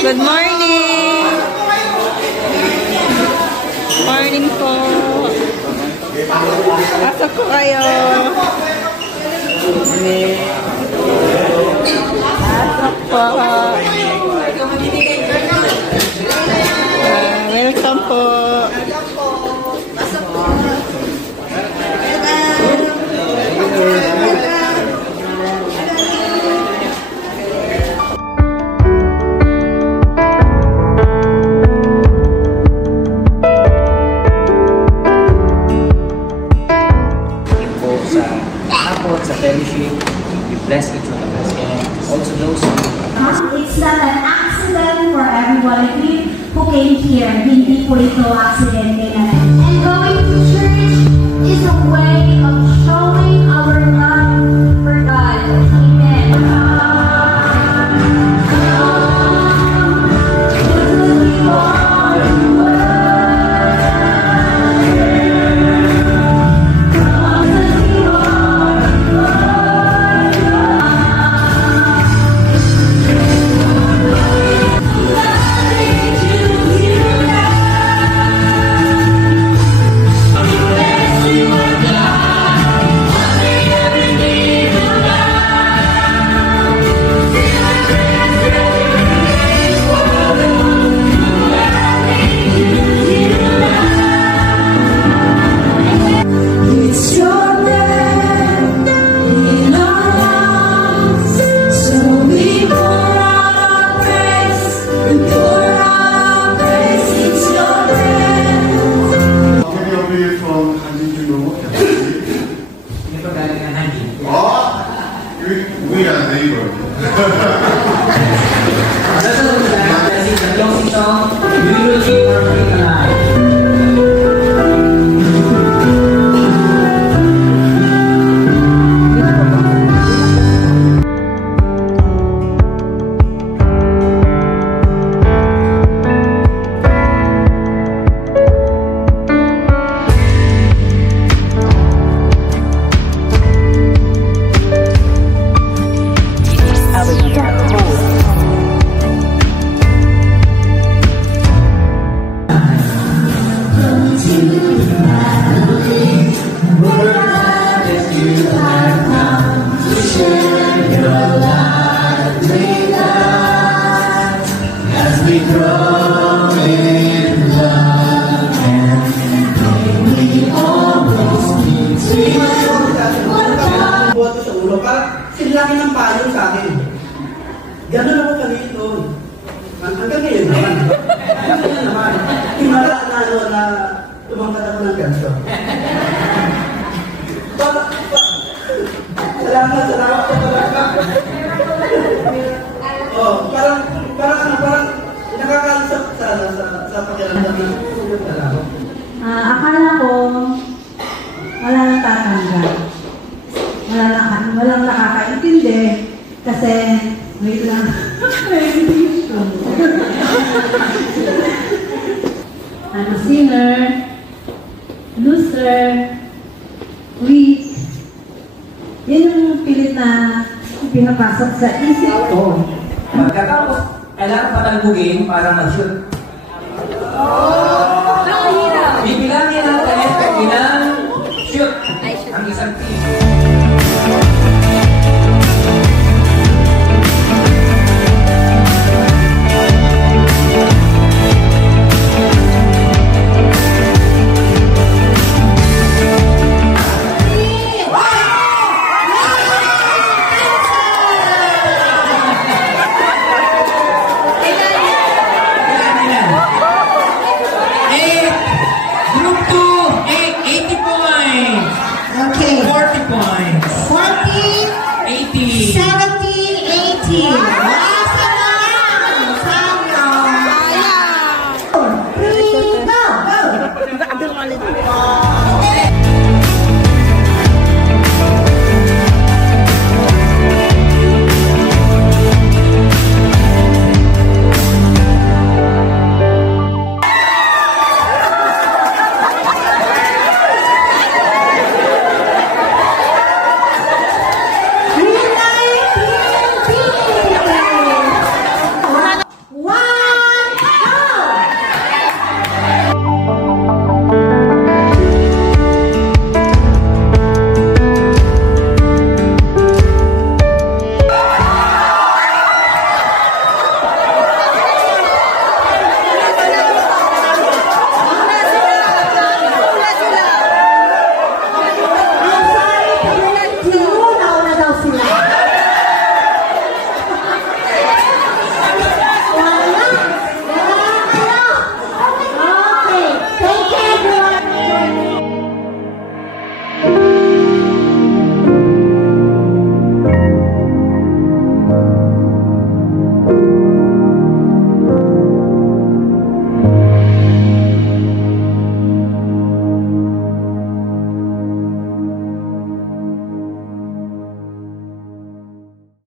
Good morning! Morning po! Pasok ko kayo! Pasok po! Welcome po! Sa fellowship, we bless each one of us, and also those who... It's not an accident for everyone of you who came here. Hindi po ito accident. And going to church is a way of showing our love for God. Amen. We are neighbors. Laki ng palo sa akin. Gano'n ako kalito. Hanggang ngayon naman. Hanggang ngayon naman. Himala na tumangkat ako ng ganito. Salamat sa talaga. Oh, parang nakakalusap sa pakiramdam ng talaga. Akala ko wala nang tatanggap. Walang nakakaintindi kasi wait lang. I'm a sinner, loser, weak. Yan ang pilit na pinapasok sa isip ko. Pagkatapos, kailangan patalbugin para mag-shoot. Bibilangin natin, ilang shoot ang isang team.